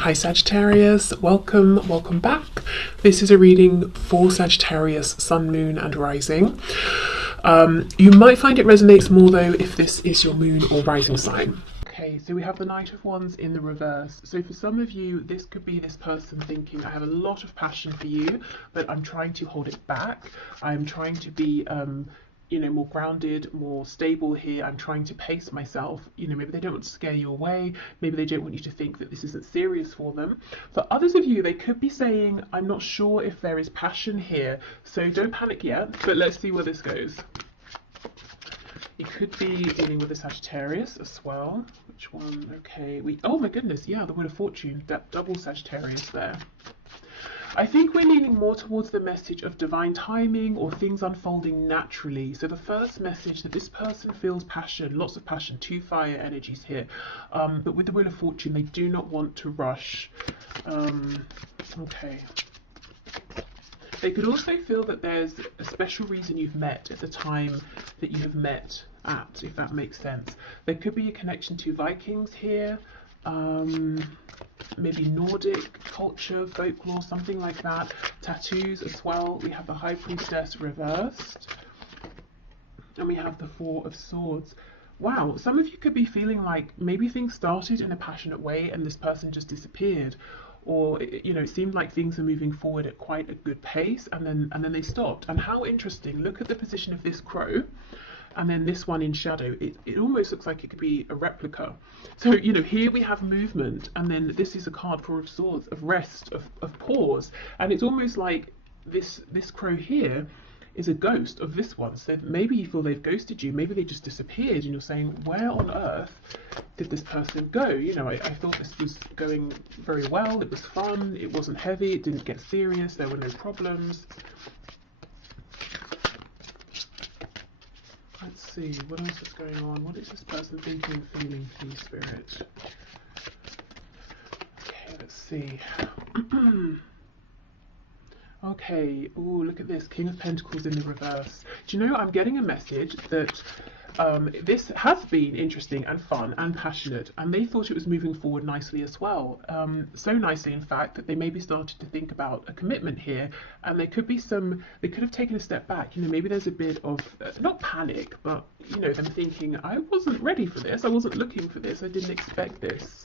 Hi Sagittarius, welcome back. This is a reading for Sagittarius, Sun, Moon and Rising. You might find it resonates more though if this is your moon or rising sign. Okay, so we have the Knight of Wands in the reverse. So for some of you, this could be this person thinking, I have a lot of passion for you, but I'm trying to hold it back. I'm trying to be more grounded, more stable here. I'm trying to pace myself. Maybe they don't want to scare you away. Maybe they don't want you to think that this isn't serious for them. For others of you, they could be saying, I'm not sure if there is passion here. So don't panic yet, but let's see where this goes. You could be dealing with a Sagittarius as well. Which one? Okay, oh my goodness, yeah, the Wheel of Fortune, that double Sagittarius there. I think we're leaning more towards the message of divine timing or things unfolding naturally. So the first message that this person feels passion, lots of passion, two fire energies here. But with the Wheel of Fortune, they do not want to rush. Okay. They could also feel that there's a special reason you've met at the time that you have met at, if that makes sense. There could be a connection to Vikings here. Maybe Nordic culture, folklore, something like that. Tattoos as well. We have the High Priestess reversed. And we have the Four of Swords. Wow, some of you could be feeling like maybe things started in a passionate way and this person just disappeared. Or, it seemed like things were moving forward at quite a good pace and then they stopped. And how interesting, look at the position of this crow. And then this one in shadow, it almost looks like it could be a replica. So, here we have movement, and then this is a card, Four of Swords, of rest, of pause. And it's almost like this crow here is a ghost of this one. So maybe you feel they've ghosted you, maybe they just disappeared, and you're saying, where on earth did this person go? I thought this was going very well, it was fun, it wasn't heavy, it didn't get serious, there were no problems. Let's see, what else is going on? What is this person thinking and feeling, please, Spirit? Okay, let's see. Okay, ooh, look at this, King of Pentacles in the reverse. Do you know, I'm getting a message that this has been interesting and fun and passionate, and they thought it was moving forward nicely as well. So nicely, in fact, that they maybe started to think about a commitment here, and there could be they could have taken a step back. Maybe there's a bit of, not panic, but, them thinking, I wasn't ready for this, I wasn't looking for this, I didn't expect this.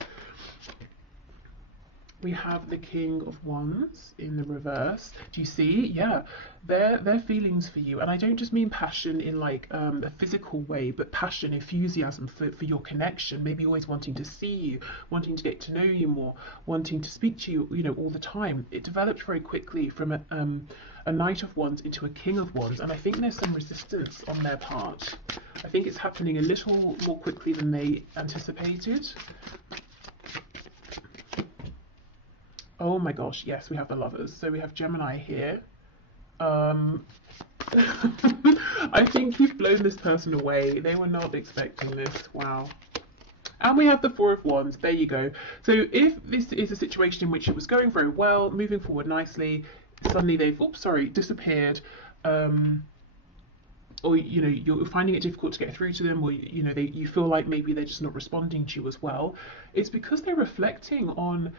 We have the King of Wands in the reverse. Do you see? Yeah, their feelings for you. And I don't just mean passion in like a physical way, but passion, enthusiasm for your connection. Maybe always wanting to see you, wanting to get to know you more, wanting to speak to you, all the time. It developed very quickly from a Knight of Wands into a King of Wands. And I think there's some resistance on their part. I think it's happening a little more quickly than they anticipated. Oh my gosh, yes, we have the Lovers. So we have Gemini here. I think you've blown this person away. They were not expecting this. Wow. And we have the Four of Wands. There you go. So if this is a situation in which it was going very well, moving forward nicely, suddenly they've, disappeared. Or you're finding it difficult to get through to them, or you feel like maybe they're just not responding to you as well. It's because they're reflecting on,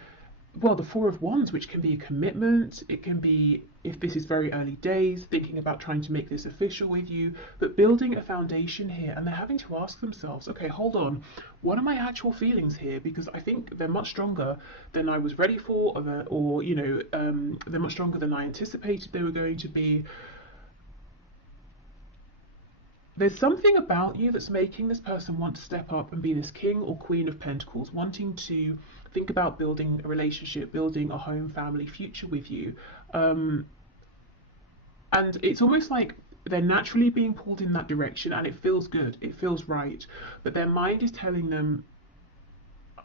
well, the Four of Wands, which can be a commitment. It can be, if this is very early days, thinking about trying to make this official with you, but building a foundation here. And they're having to ask themselves, okay, hold on, what are my actual feelings here? Because I think they're much stronger than I was ready for, or they're much stronger than I anticipated they were going to be. There's something about you that's making this person want to step up and be this King or Queen of Pentacles, wanting to think about building a relationship, building a home, family, future with you. And it's almost like they're naturally being pulled in that direction, and it feels good, it feels right. But their mind is telling them,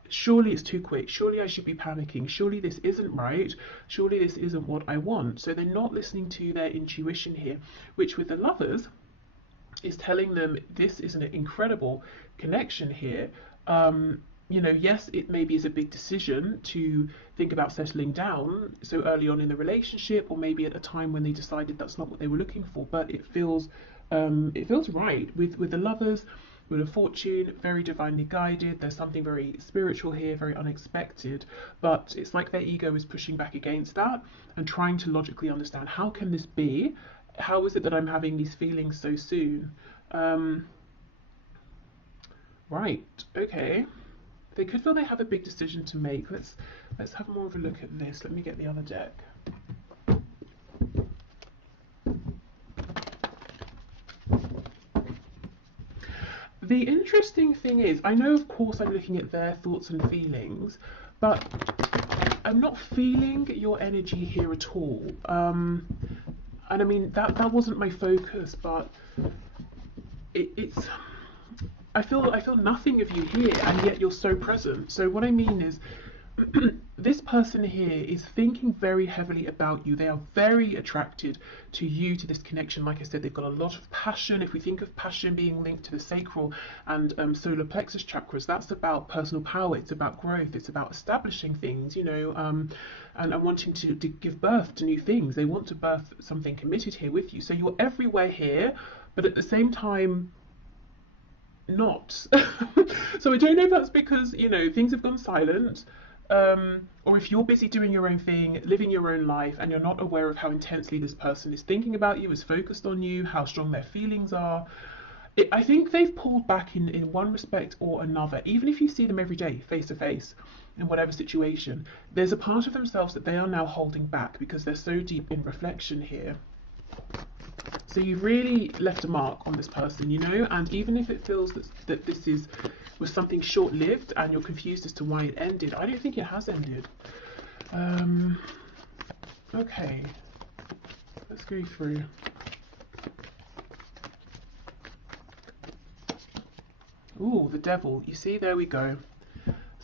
surely it's too quick, surely I should be panicking, surely this isn't right, surely this isn't what I want. So they're not listening to their intuition here, which with the Lovers is telling them this is an incredible connection here. Yes, it maybe is a big decision to think about settling down so early on in the relationship, or maybe at a time when they decided that's not what they were looking for, but it feels right with the Lovers. Wheel of Fortune, very divinely guided. There's something very spiritual here, very unexpected, but it's like their ego is pushing back against that and trying to logically understand, how can this be? How is it that I'm having these feelings so soon? Right, okay. They could feel they have a big decision to make. Let's have more of a look at this. Let me get the other deck. The interesting thing is, I know of course I'm looking at their thoughts and feelings, but I'm not feeling your energy here at all. And I mean, that wasn't my focus, but it's I feel nothing of you here, and yet you're so present. So what I mean is, this person here is thinking very heavily about you. They are very attracted to you, to this connection. Like I said, they've got a lot of passion. If we think of passion being linked to the sacral and solar plexus chakras, that's about personal power. It's about growth. It's about establishing things, you know, and wanting to give birth to new things. They want to birth something committed here with you. So you're everywhere here, but at the same time, not. So I don't know if that's because, you know, things have gone silent, or if you're busy doing your own thing, living your own life, and you're not aware of how intensely this person is thinking about you, is focused on you, how strong their feelings are. I think they've pulled back in one respect or another. Even if you see them every day, face to face, in whatever situation, there's a part of themselves that they are now holding back because they're so deep in reflection here. So you've really left a mark on this person, you know, and even if it feels that this was something short-lived and you're confused as to why it ended, I don't think it has ended. Okay, let's go through. Ooh, the Devil. You see, there we go.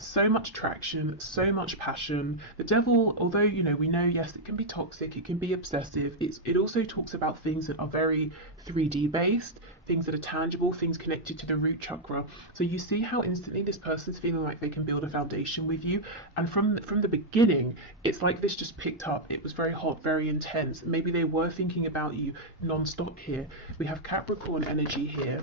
So much attraction, so much passion. The Devil, although, you know, we know, yes, it can be toxic, it can be obsessive, it also talks about things that are very 3D based, things that are tangible, things connected to the root chakra. So you see how instantly this person's feeling like they can build a foundation with you, and from the beginning, it's like this just picked up. It was very hot, very intense. Maybe they were thinking about you non-stop here. We have Capricorn energy here.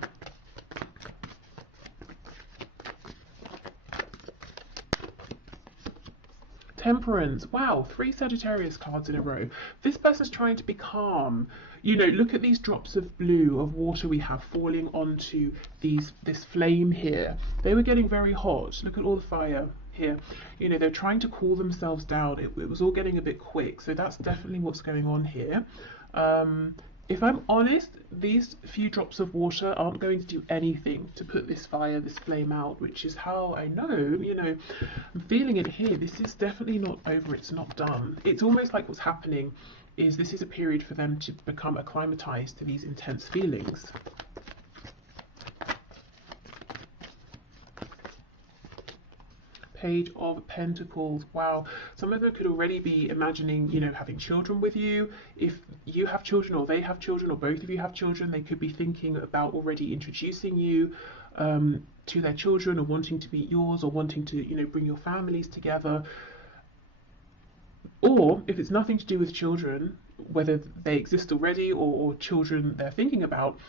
Temperance. Wow, 3 Sagittarius cards in a row. This person's trying to be calm. You know, look at these drops of blue, of water we have falling onto this flame here. They were getting very hot. Look at all the fire here. You know, they're trying to cool themselves down. It was all getting a bit quick. So that's definitely what's going on here. If I'm honest, these few drops of water aren't going to do anything to put this fire, this flame out, which is how I know, you know, I'm feeling it here. This is definitely not over, it's not done. It's almost like what's happening is this is a period for them to become acclimatized to these intense feelings. Page of Pentacles. Wow, some of them could already be imagining, you know, having children with you. If you have children or they have children or both of you have children, they could be thinking about already introducing you to their children, or wanting to meet yours, or wanting to, you know, bring your families together. Or if it's nothing to do with children, whether they exist already or children they're thinking about,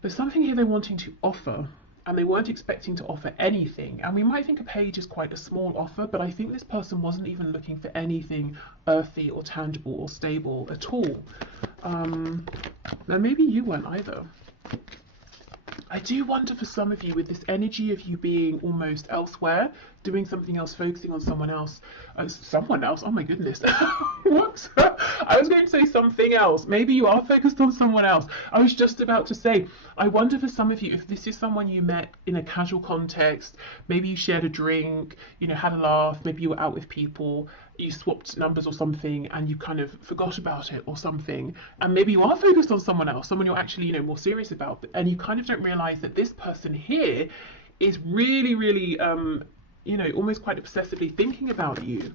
there's something here they're wanting to offer, and they weren't expecting to offer anything. And we might think a page is quite a small offer, but I think this person wasn't even looking for anything earthy or tangible or stable at all. And maybe you weren't either. I do wonder for some of you, with this energy of you being almost elsewhere, doing something else, focusing on someone else. Someone else? Oh my goodness. What? I was going to say something else. Maybe you are focused on someone else. I was just about to say, I wonder for some of you, if this is someone you met in a casual context, maybe you shared a drink, you know, had a laugh, maybe you were out with people, you swapped numbers or something, and you kind of forgot about it or something, and maybe you are focused on someone else, someone you're actually, you know, more serious about, and you kind of don't realize that this person here is really, really, you know, almost quite obsessively thinking about you.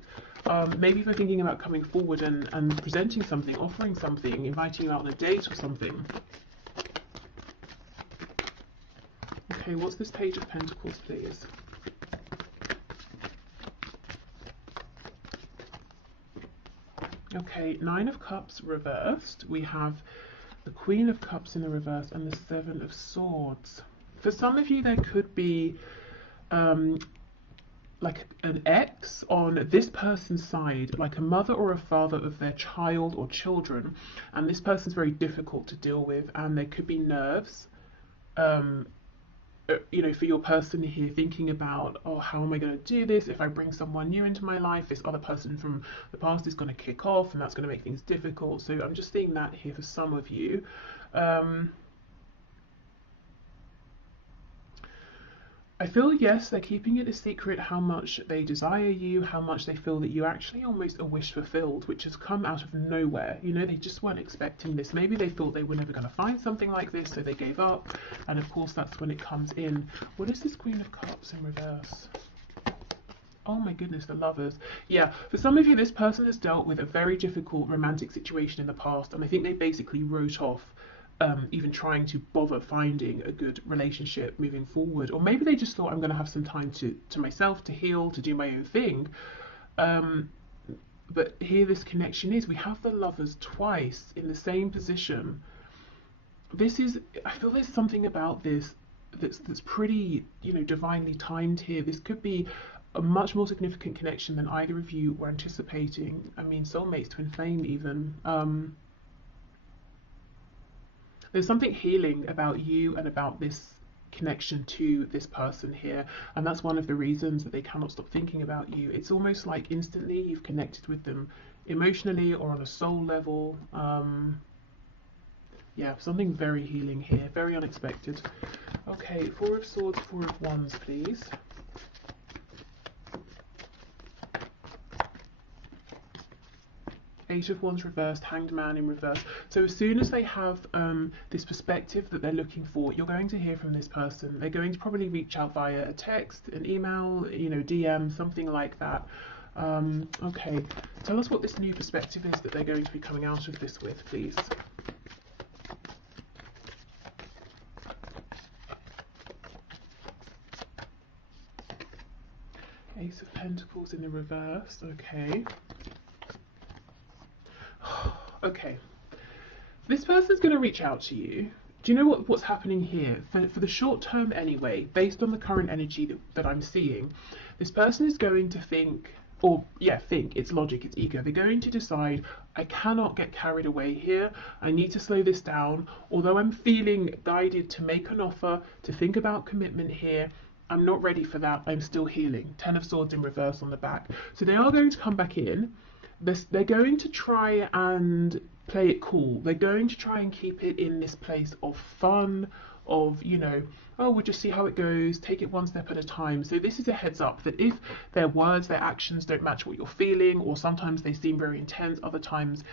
Maybe even thinking about coming forward and presenting something, offering something, inviting you out on a date or something. Okay, what's this Page of Pentacles, please? Okay, 9 of Cups reversed. We have the Queen of Cups in the reverse and the 7 of Swords. For some of you, there could be like an ex on this person's side, like a mother or a father of their child or children, and this person's very difficult to deal with, and there could be nerves, you know, for your person here, thinking about, oh, how am I going to do this? If I bring someone new into my life, this other person from the past is going to kick off, and that's going to make things difficult. So I'm just seeing that here for some of you. I feel, yes, they're keeping it a secret how much they desire you, how much they feel that you actually almost a wish fulfilled, which has come out of nowhere. You know, they just weren't expecting this. Maybe they thought they were never going to find something like this, so they gave up. And of course, that's when it comes in. What is this Queen of Cups in reverse? Oh my goodness, the Lovers. Yeah, for some of you, this person has dealt with a very difficult romantic situation in the past, and I think they basically wrote off even trying to bother finding a good relationship moving forward. Or maybe they just thought, I'm going to have some time to myself, to heal, to do my own thing. But here this connection is, we have the Lovers twice in the same position. This is, I feel there's something about this that's pretty, you know, divinely timed here. This could be a much more significant connection than either of you were anticipating. I mean, soulmates, twin flame even. There's something healing about you and about this connection to this person here, and that's one of the reasons that they cannot stop thinking about you. It's almost like instantly you've connected with them emotionally or on a soul level. Yeah, something very healing here, very unexpected. Okay, Four of Swords, Four of Wands, please. Eight of Wands reversed, Hanged Man in reverse. So as soon as they have this perspective that they're looking for, you're going to hear from this person. They're going to probably reach out via a text, an email, you know, DM, something like that. Okay, tell us what this new perspective is that they're going to be coming out of this with, please. Ace of Pentacles in the reverse, okay. Okay, this person's going to reach out to you. Do you know what's happening here? For the short term anyway, based on the current energy that I'm seeing, this person is going to think, it's logic, it's ego. They're going to decide, I cannot get carried away here. I need to slow this down. Although I'm feeling guided to make an offer, to think about commitment here, I'm not ready for that. I'm still healing. Ten of Swords in reverse on the back. So they are going to come back in. They're going to try and play it cool. They're going to try and keep it in this place of fun, of, you know, oh, we'll just see how it goes, take it one step at a time. So this is a heads up that if their words, their actions don't match what you're feeling, or sometimes they seem very intense, other times,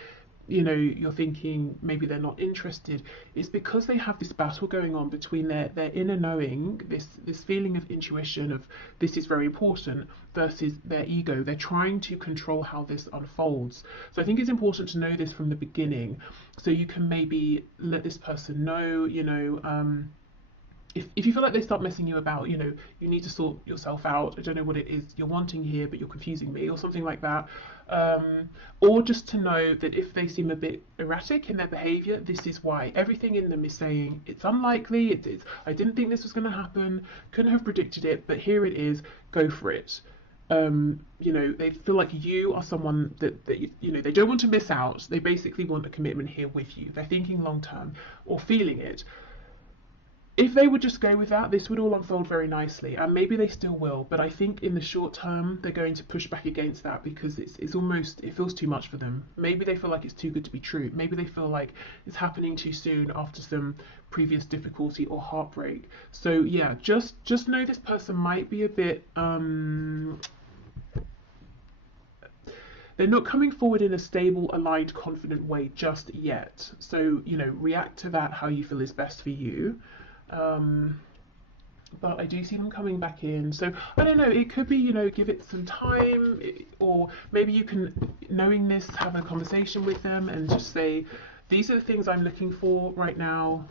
you know, you're thinking maybe they're not interested, it's because they have this battle going on between their inner knowing, this feeling of intuition of this is very important, versus their ego. They're trying to control how this unfolds. So I think it's important to know this from the beginning, so you can maybe let this person know, you know, if you feel like they start messing you about, you know, you need to sort yourself out. I don't know what it is you're wanting here, but you're confusing me, or something like that. Or just to know that if they seem a bit erratic in their behaviour, this is why. Everything in them is saying, it's unlikely, it's I didn't think this was going to happen, couldn't have predicted it, but here it is, go for it. You know, they feel like you are someone that you know, they don't want to miss out. They basically want a commitment here with you. They're thinking long term, or feeling it. If they would just go with that, this would all unfold very nicely, and maybe they still will, but I think in the short term they're going to push back against that because it's almost, it feels too much for them. Maybe they feel like it's too good to be true. Maybe they feel like it's happening too soon after some previous difficulty or heartbreak. So yeah, just know this person might be a bit they're not coming forward in a stable, aligned, confident way just yet. So, you know, react to that how you feel is best for you. But I do see them coming back in. So I don't know, it could be, you know, give it some time, or maybe you can, knowing this, have a conversation with them and just say, these are the things I'm looking for right now.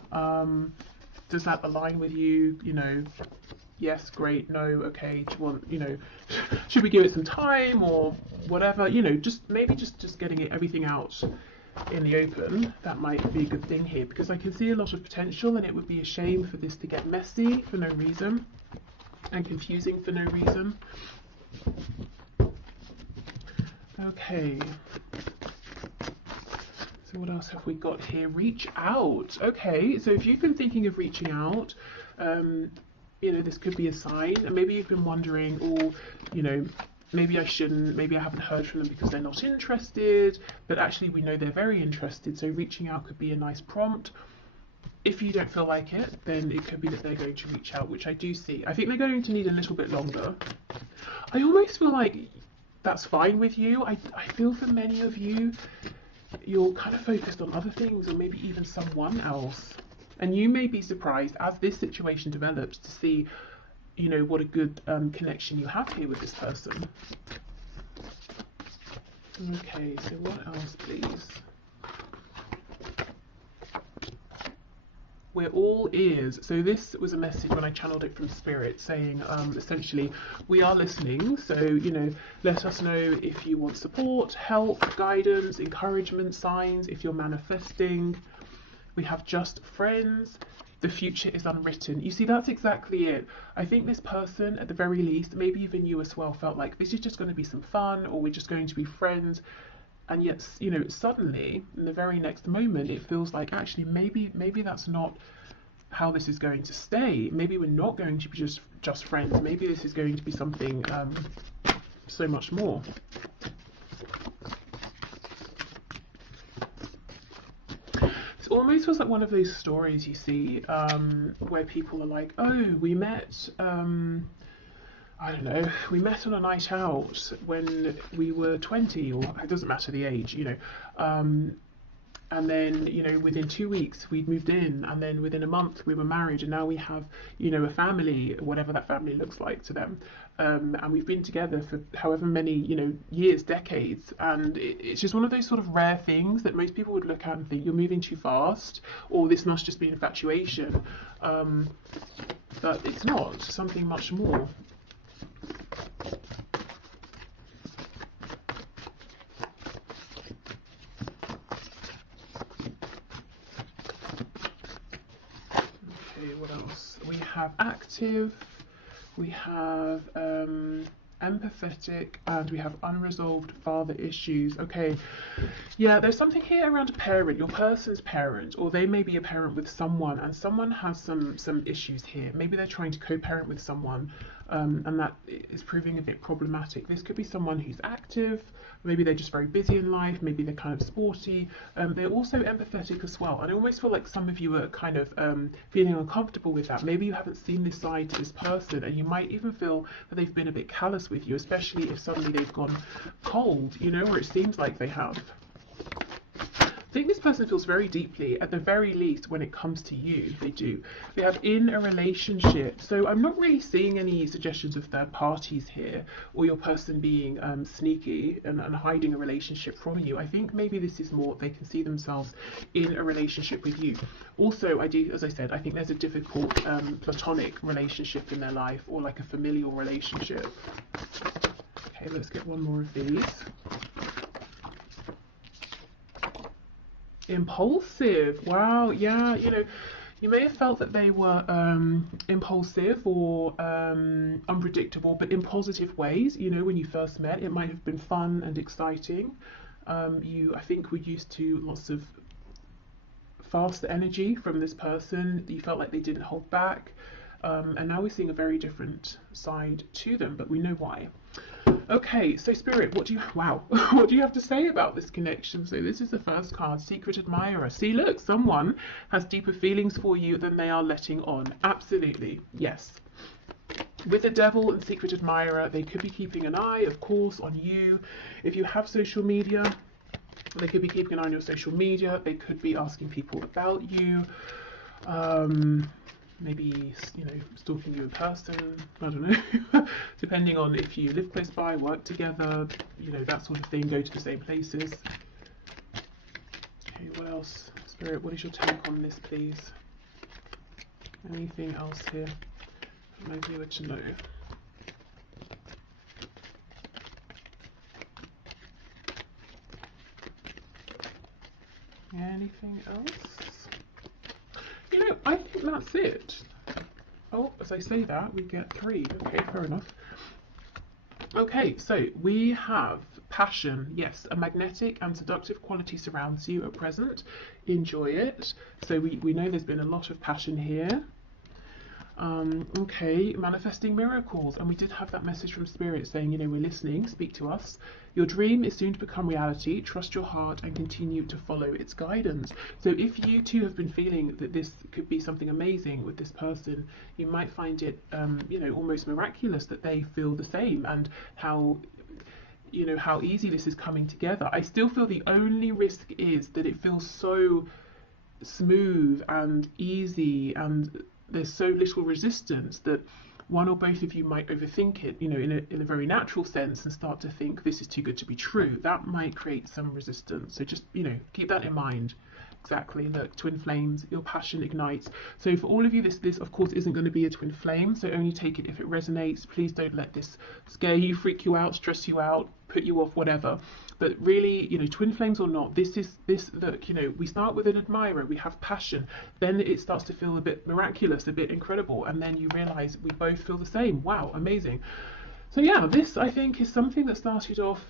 Does that align with you? You know, yes, great, no, okay, do you want, you know, should we give it some time or whatever? You know, just maybe just getting everything out in the open, that might be a good thing here, because I can see a lot of potential, and it would be a shame for this to get messy for no reason and confusing for no reason. Okay, so what else have we got here? Reach out. Okay, so if you've been thinking of reaching out, you know, this could be a sign. And maybe you've been wondering, oh, you know, maybe I shouldn't, maybe I haven't heard from them because they're not interested, but actually we know they're very interested, so reaching out could be a nice prompt. If you don't feel like it, then it could be that they're going to reach out, which I do see. I think they're going to need a little bit longer. I almost feel like that's fine with you. I feel for many of you, you're kind of focused on other things, or maybe even someone else. And you may be surprised as this situation develops to see, you know, what a good connection you have here with this person. Okay, so what else, please? We're all ears. So this was a message when I channeled it from Spirit, saying essentially, we are listening. So, you know, let us know if you want support, help, guidance, encouragement, signs, if you're manifesting. We have just friends. The future is unwritten. You see, that's exactly it. I think this person, at the very least, maybe even you as well, felt like this is just going to be some fun, or we're just going to be friends. And yet, you know, suddenly, in the very next moment, it feels like actually maybe that's not how this is going to stay. Maybe we're not going to be just friends. Maybe this is going to be something so much more. It almost feels like one of those stories you see where people are like, oh, we met, I don't know, we met on a night out when we were 20, or it doesn't matter the age, you know, and then, you know, within 2 weeks we'd moved in, and then within a month we were married, and now we have, you know, a family, whatever that family looks like to them, and we've been together for however many, you know, years, decades, and it's just one of those sort of rare things that most people would look at and think you're moving too fast, or this must just be an infatuation, but it's not. Something much more. What else? We have active, we have empathetic, and we have unresolved father issues. Okay, yeah, there's something here around a parent, your person's parent, or they may be a parent with someone, and someone has some issues here. Maybe they're trying to co-parent with someone, and that is proving a bit problematic. This could be someone who's active, maybe they're just very busy in life, maybe they're kind of sporty, they're also empathetic as well, and I almost feel like some of you are kind of feeling uncomfortable with that. Maybe you haven't seen this side to this person, and you might even feel that they've been a bit callous with you, especially if suddenly they've gone cold, you know, or it seems like they have. I think this person feels very deeply, at the very least, when it comes to you. They do. They have in a relationship. So I'm not really seeing any suggestions of third parties here, or your person being sneaky and hiding a relationship from you. I think maybe this is more they can see themselves in a relationship with you. Also, as I said, I think there's a difficult platonic relationship in their life, or like a familial relationship. Okay, let's get one more of these. Impulsive. Wow, yeah, you know, you may have felt that they were impulsive or unpredictable, but in positive ways. You know, when you first met, it might have been fun and exciting. You, I think, were used to lots of fast energy from this person. You felt like they didn't hold back, and now we're seeing a very different side to them, but we know why. Okay, so Spirit, what do you have to say about this connection? So this is the first card, Secret Admirer. See, look, someone has deeper feelings for you than they are letting on. Absolutely, yes. With the Devil and Secret Admirer, they could be keeping an eye, of course, on you. If you have social media, they could be keeping an eye on your social media. They could be asking people about you. Maybe, you know, stalking you in person, I don't know, depending on if you live close by, work together, you know, that sort of thing, go to the same places. Okay, what else? Spirit, what is your take on this, please? Anything else here? Maybe you were to know. Anything else? You know, I think that's it. Oh, as I say that, we get 3. Okay, fair enough. Okay, so we have passion. Yes, a magnetic and seductive quality surrounds you at present. Enjoy it. So we know there's been a lot of passion here. Okay, manifesting miracles, and we did have that message from Spirit saying, you know, we're listening, speak to us. Your dream is soon to become reality. Trust your heart and continue to follow its guidance. So if you too have been feeling that this could be something amazing with this person, you might find it, you know, almost miraculous that they feel the same, and how, you know, how easy this is coming together. I still feel the only risk is that it feels so smooth and easy, and there's so little resistance that one or both of you might overthink it, you know, in a very natural sense, and start to think this is too good to be true. That might create some resistance. So just, you know, keep that in mind. Exactly. Look, twin flames, your passion ignites. So for all of you, this of course isn't going to be a twin flame, so only take it if it resonates. Please don't let this scare you, freak you out, stress you out, put you off, whatever. But really, you know, twin flames or not, this look, you know, we start with an admirer, we have passion, then it starts to feel a bit miraculous, a bit incredible, and then you realize we both feel the same. Wow, amazing. So yeah, this I think is something that started off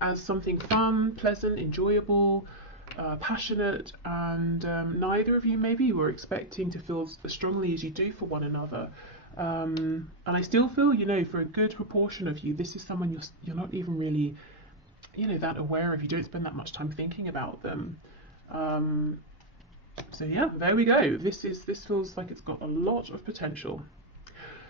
as something fun, pleasant, enjoyable, passionate, and neither of you maybe were expecting to feel as strongly as you do for one another. And I still feel, you know, for a good proportion of you, this is someone you're not even really, you know, that aware of. You don't spend that much time thinking about them. So yeah, there we go. This feels like it's got a lot of potential.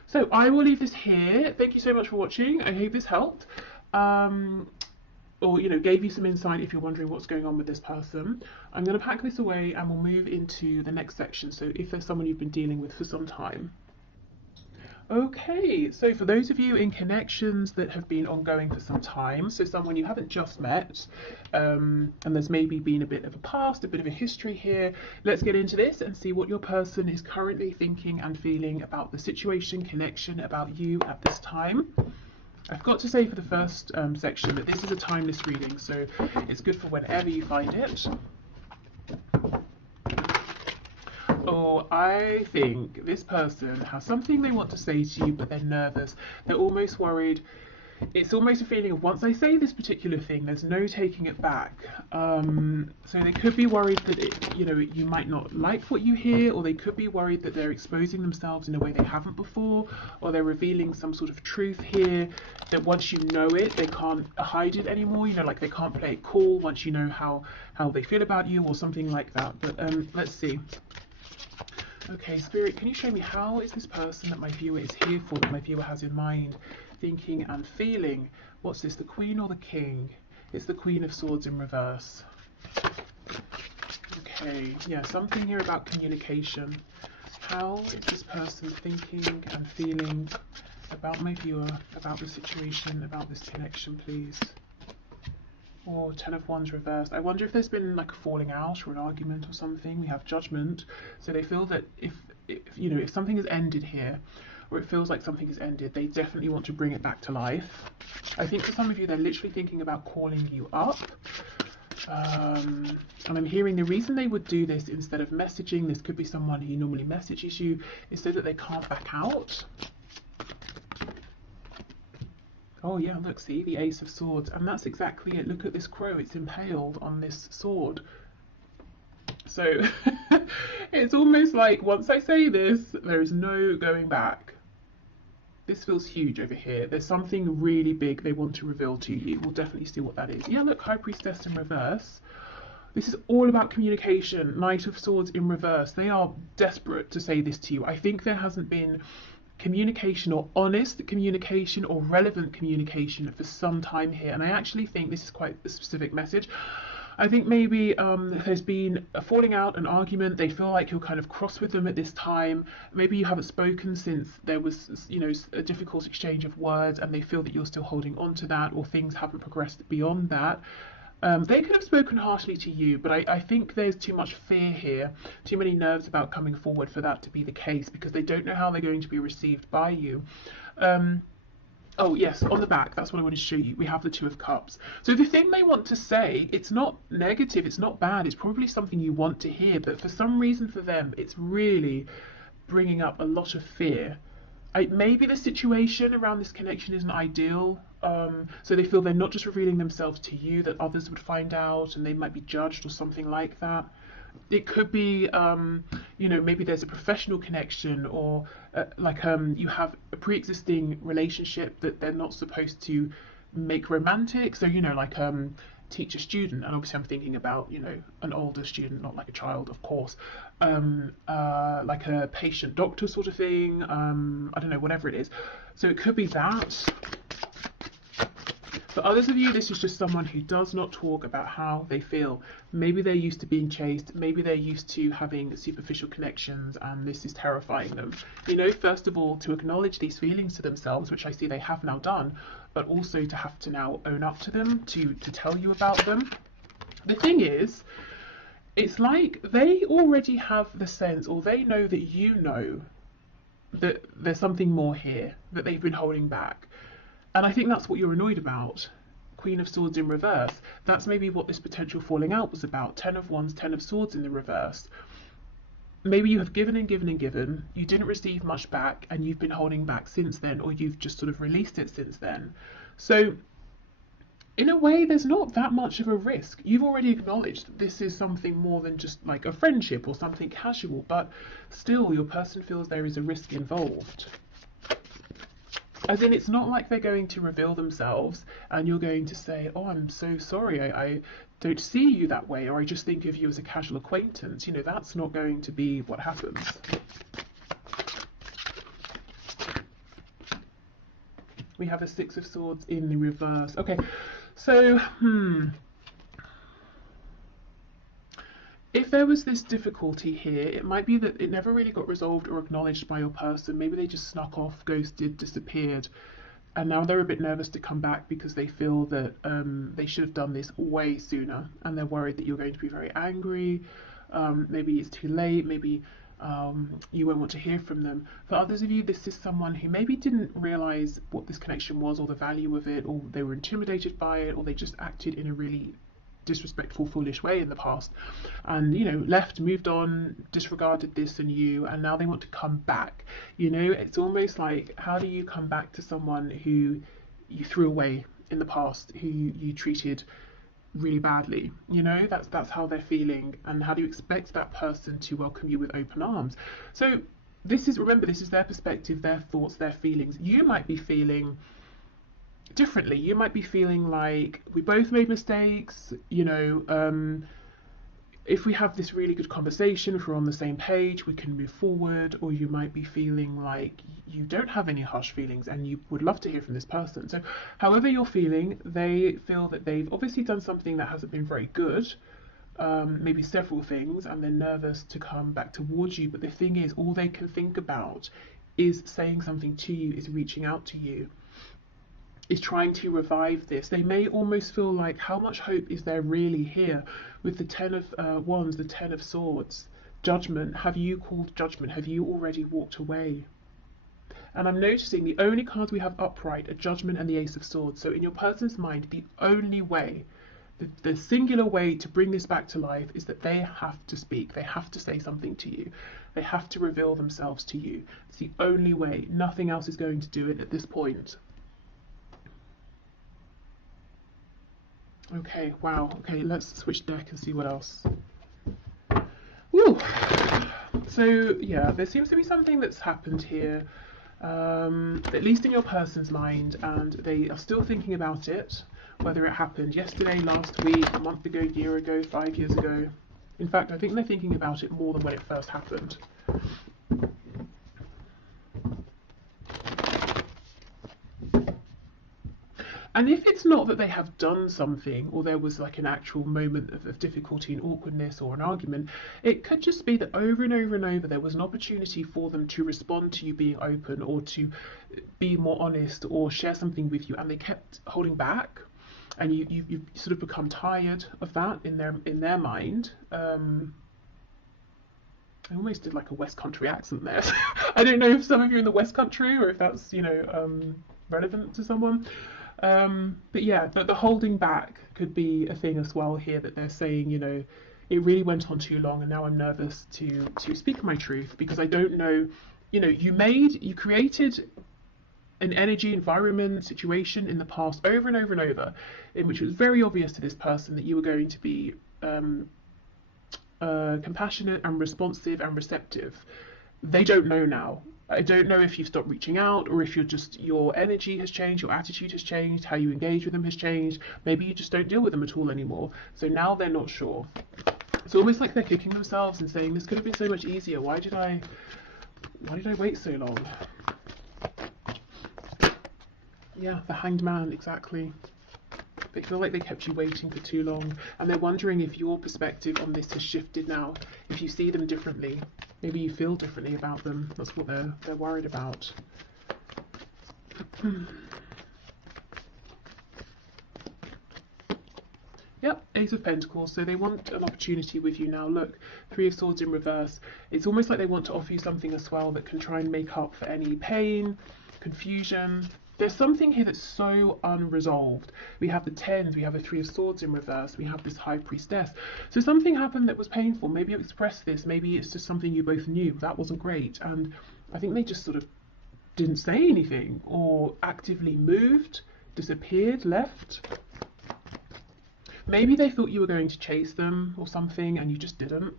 So I will leave this here. Thank you so much for watching. I hope this helped. Or, you know, gave you some insight if you're wondering what's going on with this person. I'm going to pack this away and we'll move into the next section. So if there's someone you've been dealing with for some time. Okay, so for those of you in connections that have been ongoing for some time, so someone you haven't just met, and there's maybe been a bit of a past, a bit of a history here, let's get into this and see what your person is currently thinking and feeling about the situation, connection, about you at this time. I've got to say for the first section that this is a timeless reading, so it's good for whenever you find it. Oh, I think this person has something they want to say to you, but they're nervous. They're almost worried. It's almost a feeling of, once I say this particular thing, there's no taking it back. So they could be worried that you know, you might not like what you hear, or they could be worried that they're exposing themselves in a way they haven't before, or they're revealing some sort of truth here that once you know it, they can't hide it anymore. You know, like they can't play it cool once you know how they feel about you, or something like that. But let's see. Okay, Spirit, can you show me how is this person that my viewer is here for, that my viewer has in mind, thinking and feeling? What's this, the Queen or the King? It's the Queen of Swords in reverse. Okay, yeah, something here about communication. How is this person thinking and feeling about my viewer, about the situation, about this connection, please? Or Ten of Wands reversed. I wonder if there's been like a falling out or an argument or something. We have Judgment. So they feel that if you know, if something has ended here, or it feels like something has ended, they definitely want to bring it back to life. I think for some of you, they're literally thinking about calling you up. And I'm hearing the reason they would do this instead of messaging, this could be someone who normally messages you, is so that they can't back out. Oh yeah, look, see, the Ace of Swords, and that's exactly it. Look at this crow, it's impaled on this sword. So it's almost like, once I say this, there is no going back. This feels huge over here. There's something really big they want to reveal to you. We'll definitely see what that is. Yeah, look, High Priestess in reverse. This is all about communication. Knight of Swords in reverse. They are desperate to say this to you. I think there hasn't been communication, or honest communication, or relevant communication for some time here, and I actually think this is quite a specific message. I think maybe there's been a falling out, an argument. They feel like you're kind of cross with them at this time. Maybe you haven't spoken since there was, you know, a difficult exchange of words, and they feel that you're still holding on to that, or things haven't progressed beyond that. They could have spoken harshly to you, but I think there's too much fear here, too many nerves about coming forward for that to be the case, because they don't know how they're going to be received by you. Oh yes, on the back, that's what I want to show you. We have the Two of Cups. So the thing they want to say, it's not negative, it's not bad, it's probably something you want to hear, but for some reason for them, it's really bringing up a lot of fear. Maybe the situation around this connection isn't ideal, so they feel they're not just revealing themselves to you, that others would find out and they might be judged or something like that. It could be, maybe there's a professional connection, or you have a pre-existing relationship that they're not supposed to make romantic. So, teacher student, and obviously I'm thinking about, an older student, not like a child, of course, like a patient doctor sort of thing. I don't know, whatever it is. So it could be that. For others of you, this is just someone who does not talk about how they feel. Maybe they're used to being chased, maybe they're used to having superficial connections, and this is terrifying them. First of all, to acknowledge these feelings to themselves, which I see they have now done, but also to have to now own up to them, to tell you about them. The thing is, it's like they already have the sense, or they know that you know that there's something more here that they've been holding back. And I think that's what you're annoyed about. Queen of Swords in reverse. That's maybe what this potential falling out was about. 10 of Wands, 10 of Swords in the reverse. Maybe you have given and given and given. You didn't receive much back, and you've been holding back since then, or you've just sort of released it since then. So, in a way, there's not that much of a risk. You've already acknowledged that this is something more than just like a friendship or something casual, but still, your person feels there is a risk involved. As in, it's not like they're going to reveal themselves and you're going to say, oh, I'm so sorry, I don't see you that way, or I just think of you as a casual acquaintance. That's not going to be what happens. We have a Six of Swords in the reverse. Okay, so, if there was this difficulty here, it might be that it never really got resolved or acknowledged by your person. Maybe they just snuck off, ghosted, disappeared, and now they're a bit nervous to come back because they feel that they should have done this way sooner, and they're worried that you're going to be very angry. Maybe it's too late, maybe you won't want to hear from them. For others of you, this is someone who maybe didn't realise what this connection was, or the value of it, or they were intimidated by it, or they just acted in a really disrespectful, foolish way in the past, and left, moved on, disregarded this and you, and now they want to come back. It's almost like, how do you come back to someone who you threw away in the past, who you treated really badly? That's how they're feeling, and how do you expect that person to welcome you with open arms? So remember, this is their perspective, their thoughts, their feelings. You might be feeling differently. You might be feeling like, we both made mistakes, if we have this really good conversation, if we're on the same page, we can move forward. Or you might be feeling like you don't have any harsh feelings and you would love to hear from this person. So however you're feeling, they feel that they've obviously done something that hasn't been very good, maybe several things, and they're nervous to come back towards you. But the thing is, all they can think about is saying something to you, is reaching out to you, is trying to revive this. They may almost feel like, how much hope is there really here? With the 10 of Wands, the 10 of Swords, Judgment. Have you called judgment? Have you already walked away? And I'm noticing the only cards we have upright are Judgment and the Ace of Swords. So in your person's mind, the only way, the singular way to bring this back to life is that they have to speak. They have to say something to you. They have to reveal themselves to you. It's the only way. Nothing else is going to do it at this point. Okay, wow. Okay, let's switch deck and see what else. Woo! So, yeah, there seems to be something that's happened here, at least in your person's mind, and they are still thinking about it, whether it happened yesterday, last week, a month ago, year ago, 5 years ago. In fact, I think they're thinking about it more than when it first happened. And if it's not that they have done something, or there was like an actual moment of difficulty and awkwardness or an argument, it could just be that over and over and over there was an opportunity for them to respond to you being open, or to be more honest, or share something with you, and they kept holding back, and you've sort of become tired of that in their mind. I almost did like a West Country accent there. I don't know if some of you are in the West Country, or if that's relevant to someone. But yeah, the holding back could be a thing as well here, that they're saying, you know, it really went on too long and now I'm nervous to speak my truth, because I don't know, you know, you created an energy, environment, situation in the past over and over and over, in which it was very obvious to this person that you were going to be compassionate and responsive and receptive. They don't know now. I don't know if you've stopped reaching out, or if your energy has changed, your attitude has changed, how you engage with them has changed. Maybe you just don't deal with them at all anymore. So now they're not sure. It's almost like they're kicking themselves and saying, this could have been so much easier. Why did I wait so long? Yeah, the Hanged Man, exactly. They feel like they kept you waiting for too long, and they're wondering if your perspective on this has shifted now, if you see them differently. Maybe you feel differently about them. That's what they're worried about. Yep, Ace of Pentacles. So they want an opportunity with you now. Look, Three of Swords in reverse. It's almost like they want to offer you something as well that can try and make up for any pain, confusion. There's something here that's so unresolved. We have the Tens, we have the Three of Swords in reverse, we have this High Priestess. So something happened that was painful. Maybe you expressed this, maybe it's just something you both knew. That wasn't great. And I think they just sort of didn't say anything, or actively moved, disappeared, left. Maybe they thought you were going to chase them or something and you just didn't.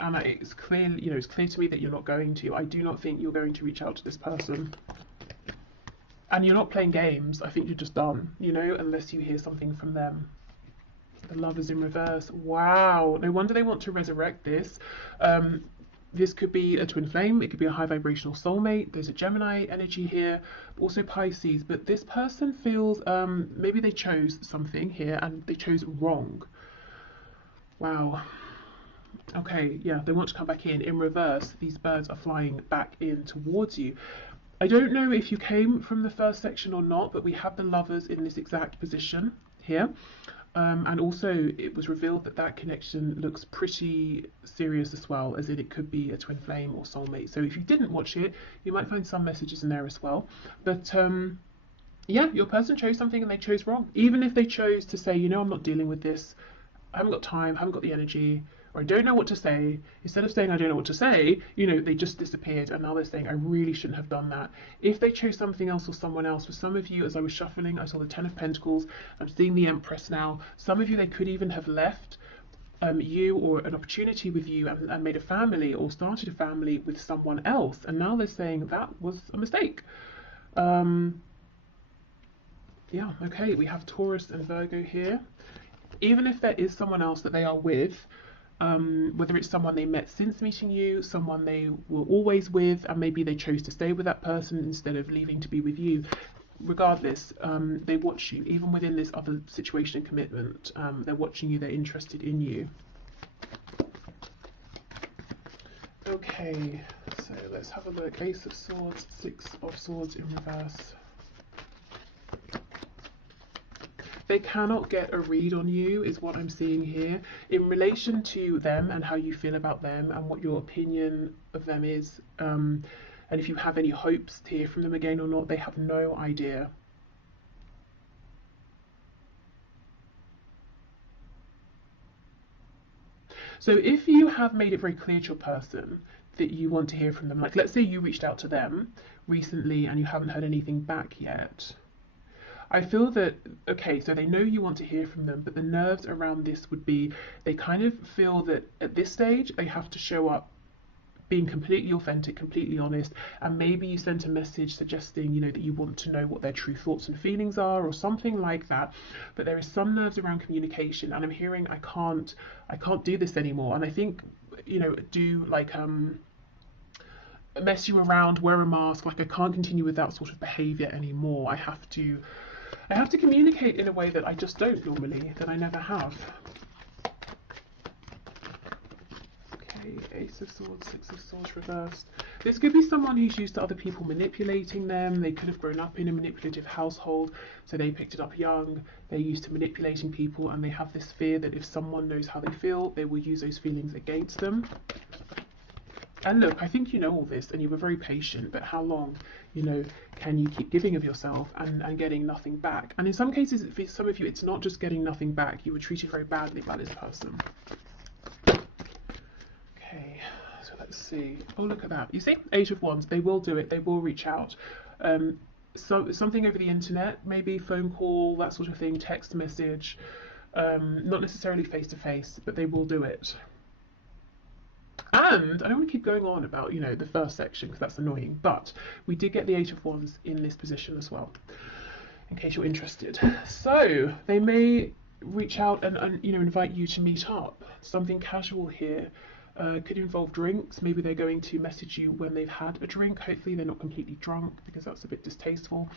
And it's clear, you know, it's clear to me that you're not going to. I do not think you're going to reach out to this person. And you're not playing games. I think you're just done, you know, unless you hear something from them. The Lovers in reverse. Wow. No wonder they want to resurrect this. This could be a twin flame. It could be a high vibrational soulmate. There's a Gemini energy here, also Pisces. But this person feels maybe they chose something here and they chose wrong. Wow. Okay, yeah, they want to come back in reverse. These birds are flying back in towards you. I don't know if you came from the first section or not, but we have the Lovers in this exact position here. And also it was revealed that that connection looks pretty serious as well, as in it could be a twin flame or soulmate. So if you didn't watch it, you might find some messages in there as well. But yeah, your person chose something and they chose wrong. Even if they chose to say, you know, I'm not dealing with this, I haven't got time, I haven't got the energy, or I don't know what to say. Instead of saying I don't know what to say, you know, they just disappeared, and now they're saying I really shouldn't have done that. If they chose something else or someone else, for some of you, as I was shuffling, I saw the Ten of Pentacles, I'm seeing the Empress now. Some of you, they could even have left you or an opportunity with you and made a family or started a family with someone else, and now they're saying that was a mistake. Yeah, okay, we have Taurus and Virgo here. Even if there is someone else that they are with, whether it's someone they met since meeting you, someone they were always with, and maybe they chose to stay with that person instead of leaving to be with you, regardless, they watch you. Even within this other situation and commitment, they're watching you, they're interested in you. Okay, so let's have a look. Ace of Swords, Six of Swords in reverse. They cannot get a read on you, is what I'm seeing here, in relation to them and how you feel about them and what your opinion of them is. And if you have any hopes to hear from them again or not, they have no idea. So if you have made it very clear to your person that you want to hear from them, like let's say you reached out to them recently and you haven't heard anything back yet, I feel that, okay, so they know you want to hear from them, but the nerves around this would be, they kind of feel that at this stage, they have to show up being completely authentic, completely honest, and maybe you sent a message suggesting, you know, that you want to know what their true thoughts and feelings are or something like that. But there is some nerves around communication, and I'm hearing, I can't do this anymore. And I think, you know, do like, mess you around, wear a mask, like I can't continue with that sort of behavior anymore. I have to communicate in a way that I just don't normally, that I never have. Okay, Ace of Swords, Six of Swords reversed. This could be someone who's used to other people manipulating them. They could have grown up in a manipulative household, so they picked it up young. They're used to manipulating people, and they have this fear that if someone knows how they feel, they will use those feelings against them. And look, I think you know all this and you were very patient, but how long, can you keep giving of yourself and getting nothing back? And in some cases, for some of you, it's not just getting nothing back. You were treated very badly by this person. Okay, so let's see. Oh, look at that. You see, 8 of Wands. They will do it. They will reach out. So something over the internet, maybe phone call, that sort of thing, text message, not necessarily face to face, but they will do it. And I don't want to keep going on about, the first section because that's annoying, but we did get the 8 of Wands in this position as well, in case you're interested. So they may reach out and invite you to meet up. Something casual here. Could involve drinks. Maybe they're going to message you when they've had a drink. Hopefully they're not completely drunk because that's a bit distasteful.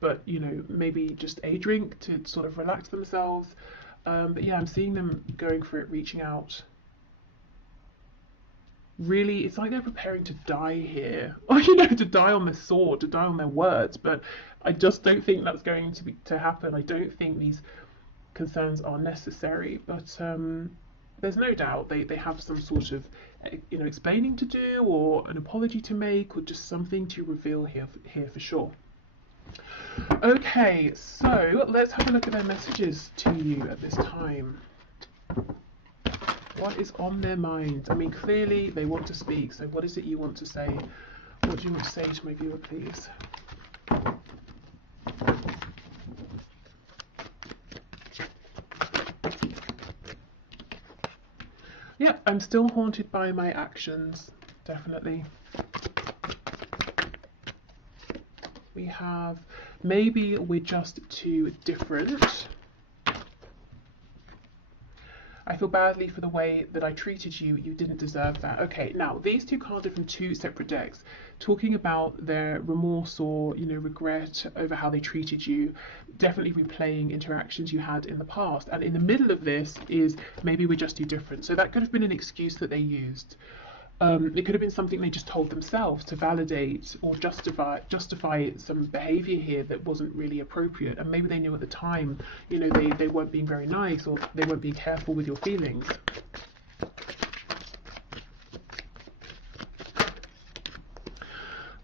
But maybe just a drink to sort of relax themselves. But yeah, I'm seeing them going for it, reaching out. Really, it's like they're preparing to die here, or to die on their sword, to die on their words. But I just don't think that's going to happen. I don't think these concerns are necessary. But there's no doubt they have some sort of explaining to do, or an apology to make, or just something to reveal here for sure. Okay, so let's have a look at their messages to you at this time. What is on their mind? I mean, clearly they want to speak, so what is it you want to say? What do you want to say to my viewer, please? Yeah, I'm still haunted by my actions, definitely. We have, maybe we're just too different. I feel badly for the way that I treated you. You didn't deserve that. Okay, now these two cards are from 2 separate decks, talking about their remorse or regret over how they treated you, definitely replaying interactions you had in the past. And in the middle of this is maybe we're just too different. So that could have been an excuse that they used. It could have been something they just told themselves to validate or justify some behavior here that wasn't really appropriate, and maybe they knew at the time they weren't being very nice, or they weren't being careful with your feelings.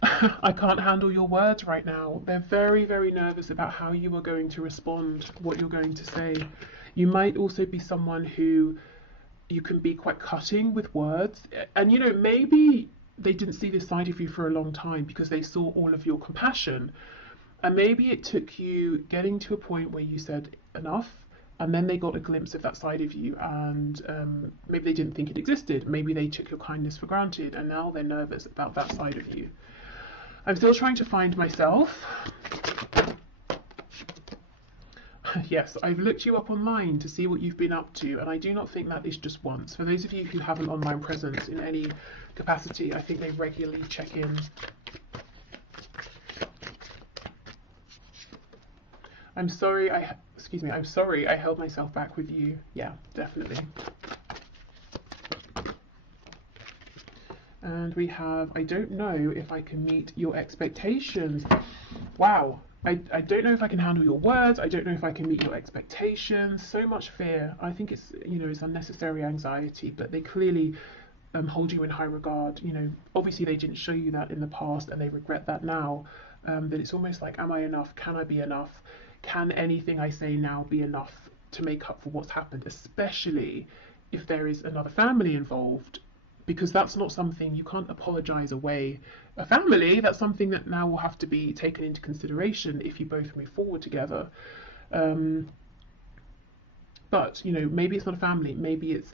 I can't handle your words right now. They're very, very nervous about how you are going to respond, what you're going to say. You might also be someone who you can be quite cutting with words, and maybe they didn't see this side of you for a long time because they saw all of your compassion, and maybe it took you getting to a point where you said enough, and then they got a glimpse of that side of you, and maybe they didn't think it existed. Maybe they took your kindness for granted, and now they're nervous about that side of you. I'm still trying to find myself. Yes, I've looked you up online to see what you've been up to, and I do not think that is just once. For those of you who have an online presence in any capacity, I think they regularly check in. I'm sorry I held myself back with you. Yeah, definitely. And we have, I don't know if I can meet your expectations. Wow. I don't know if I can handle your words. I don't know if I can meet your expectations. So much fear. I think it's, it's unnecessary anxiety, but they clearly hold you in high regard. Obviously they didn't show you that in the past and they regret that now. But it's almost like, am I enough? Can I be enough? Can anything I say now be enough to make up for what's happened? Especially if there is another family involved. Because that's not something, you can't apologize away a family. That's something that now will have to be taken into consideration if you both move forward together. But maybe it's not a family, maybe it's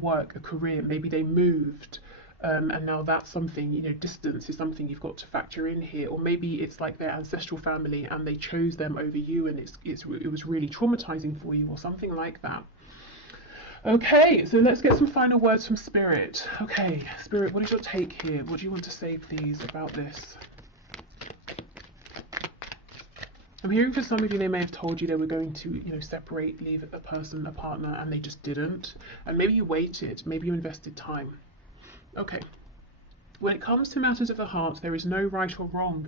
work, a career, maybe they moved, and now that's something, distance is something you've got to factor in here. Or maybe it's like their ancestral family and they chose them over you, and it was really traumatizing for you, or something like that. Okay, so let's get some final words from Spirit. Okay, Spirit, what is your take here? What do you want to say, please, about this? I'm hearing for some of you, they may have told you they were going to, separate, leave a person, a partner, and they just didn't. And maybe you waited, maybe you invested time. Okay. When it comes to matters of the heart, there is no right or wrong.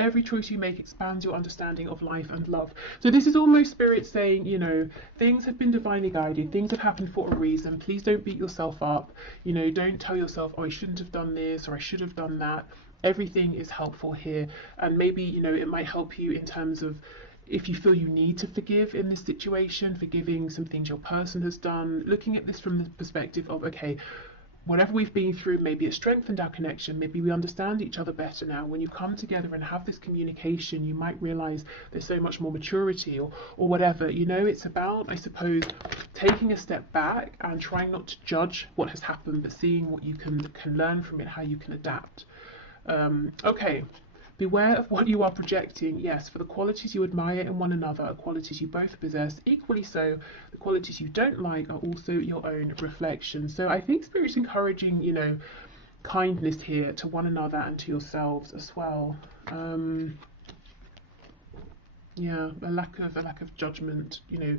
Every choice you make expands your understanding of life and love. So this is almost Spirit saying, you know, things have been divinely guided, things have happened for a reason. Please don't beat yourself up. You know, don't tell yourself, oh, I shouldn't have done this or I should have done that. Everything is helpful here. And maybe, you know, it might help you in terms of if you feel you need to forgive in this situation, forgiving some things your person has done, looking at this from the perspective of, okay, whatever we've been through, maybe it strengthened our connection, maybe we understand each other better now. When you come together and have this communication, you might realize there's so much more maturity or whatever. You know, it's about, I suppose, taking a step back and trying not to judge what has happened, but seeing what you can learn from it, how you can adapt. Okay. Beware of what you are projecting. Yes, for the qualities you admire in one another are qualities you both possess. Equally so, the qualities you don't like are also your own reflections. So I think Spirit's encouraging, you know, kindness here to one another and to yourselves as well. Yeah, a lack of judgment. You know,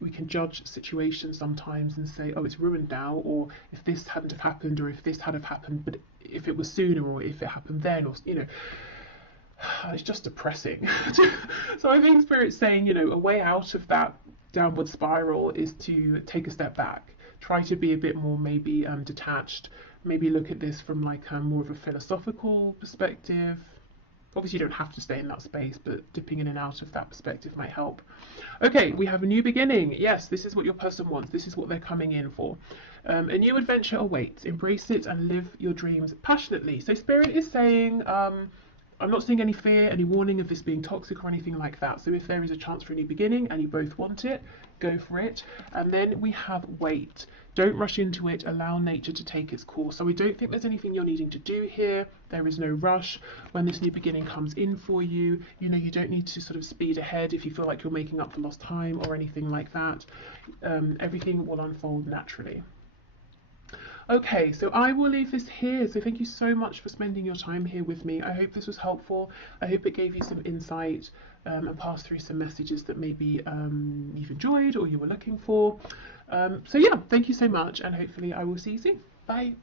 we can judge situations sometimes and say, oh, it's ruined now, or if this hadn't have happened, or if this had have happened, but if it was sooner, or if it happened then, or, you know, it's just depressing. So I think Spirit's saying, you know, a way out of that downward spiral is to take a step back, try to be a bit more maybe detached, maybe look at this from like more of a philosophical perspective. Obviously you don't have to stay in that space, but dipping in and out of that perspective might help. Okay, we have a new beginning. Yes, this is what your person wants. This is what they're coming in for. A new adventure awaits. Embrace it and live your dreams passionately. So Spirit is saying, I'm not seeing any fear, any warning of this being toxic or anything like that. So if there is a chance for a new beginning and you both want it, go for it. And then we have wait. Don't rush into it. Allow nature to take its course. So we don't think there's anything you're needing to do here. There is no rush. When this new beginning comes in for you, you know, you don't need to sort of speed ahead if you feel like you're making up for lost time or anything like that. Everything will unfold naturally. Okay, so I will leave this here. So thank you so much for spending your time here with me. I hope this was helpful. I hope it gave you some insight and passed through some messages that maybe you've enjoyed or you were looking for. So yeah, thank you so much, and hopefully I will see you soon. Bye.